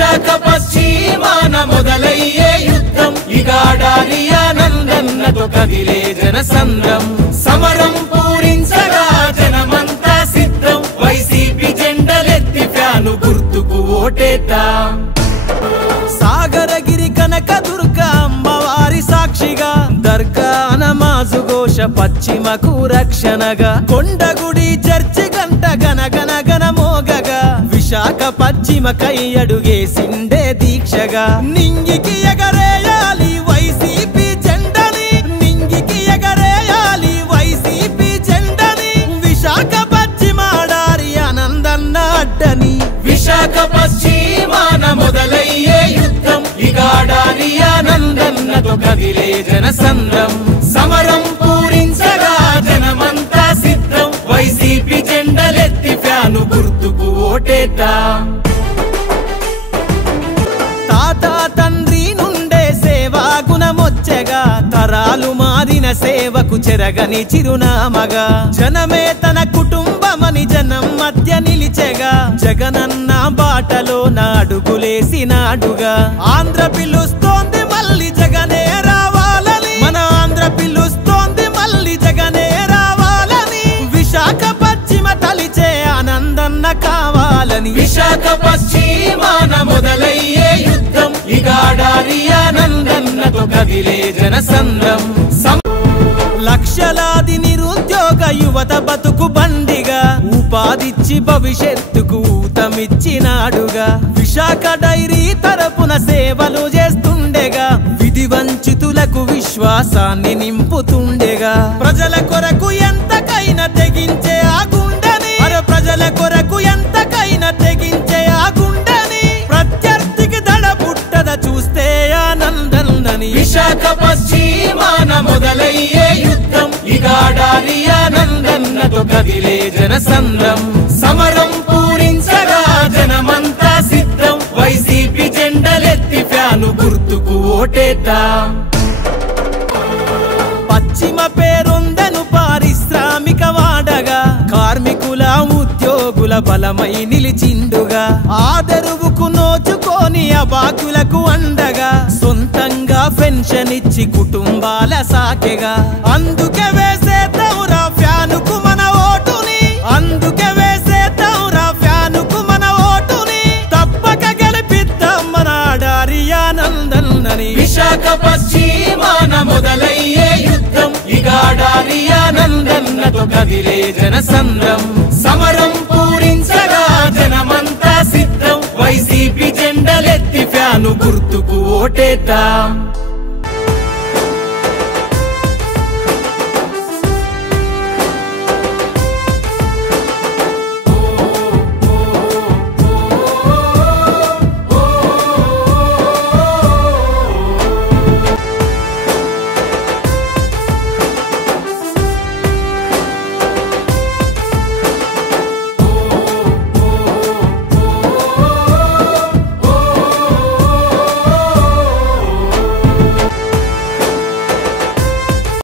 విశాఖ పశ్చిమాన మొదలయ్యే యుద్ధం ఇగాడారి ఆనందన్నతో కదిలే జనసంద్రం సమరం పూరించగా జనమంతా సిద్ధం వైసీపీ జెండలెత్తి ఫ్యాను గుర్తుకు ఓటేద్దాం సాగరగిరి కనకదుర్గ అమ్మవారి సాక్షిగా దర్గా నమాజు ఘోష పశ్చిమకు రక్షణగా కొండగుడి చర్చి గంట గనగన గన మోగగా విశాఖ పశ్చిమకై అడుగేసిండే దీక్షగా నింగికి ఎగరేయాలి వైసీపీ జెండని నింగికి ఎగరేయాలి వైసీపీ జెండని విశాఖ పశ్చిమాడారి ఆనందన్న అడ్డని విశాఖ పశ్చిమాన మొదలయ్యే యుద్ధం ఇగాడారి ఆనందన్నతో కదిలే జనసంద్రం సమరం పూరించగా జనమంతా సిద్ధం వైసీపీ జెండలెత్తి ఫ్యాను గుర్తుకు ఓటేద్దాం తాత తండ్రి నుండే సేవా గుణమొచ్చగా తరాలు మారిన సేవకు చెరగని చిరునామగా జనమే తన కుటుంబమని జనం మధ్య నిలిచెగా జగనన్న బాటలో నాడుగులేసినాడుగా ఆంధ్ర పిలుస్తోంది మళ్ళీ జగనే రావాలని మన ఆంధ్ర పిలుస్తోంది మళ్ళీ జగనే రావాలని విశాఖ పశ్చిమ తలిచే ఆనందన్న కావాలని విశాఖ పశ్చిమాన మొదలయ్యే యుద్ధం ఇగాడారి ఆనందన్నతో కదిలే జనసంద్రం లక్షలాది నిరుద్యోగ యువత బతుకు బండిగా ఉపాధిచ్చి భవిష్యత్తుకు ఊతమిచ్చినాడుగా విశాఖ డైరీ తరపున సేవలు చేస్తుండేగా విధి వంచితులకు విశ్వాసాన్ని నింపుతుండేగా ప్రజల కొరకు ఎంతకైనా తెగించే ఆ గుండెని ప్రజల కొరకు ఎంతకైనా తెగించే ఆ గుండెని ప్రత్యర్థికి దడ పుట్టద చూస్తే ఆనందన్నని విశాఖ పశ్చిమాన మొదలయ్యే యుద్ధం ఇగాడారి ఆనందన్నతో కదిలే జనసంద్రం సమరం పూరించగా జనమంతా సిద్ధం వైసీపీ జెండలెత్తి ఫ్యాను గుర్తుకు ఓటేద్దాం పశ్చిమ పేరొందను పారిశ్రామిక వాడగా కార్మికుల ఉద్యోగుల బలమై నిలిచిండుగా ఆదరువుకు నోచుకొని అబాకులకు అండగా సొంతంగా పెన్షన్ ఇచ్చి కుటుంబాల సాకెగా అందుకే వేసేద్దాంరా ఫ్యానుకు మన ఓటుని అందుకే వేసేద్దాంరా ఫ్యానుకు మన ఓటుని తప్పక గెలిపిద్దాం మన ఆడారి ఆనందన్నని విశాఖ పశ్చిమాన మొదలయ్యే యుద్ధం ఇగాడారి ఆనందన్నతో కదిలే జనసంద్రం సమరం పూరించగా జనమంతా సిద్ధం వైసీపీ జెండలెత్తి ఫ్యాను గుర్తుకు ఓటేద్దాం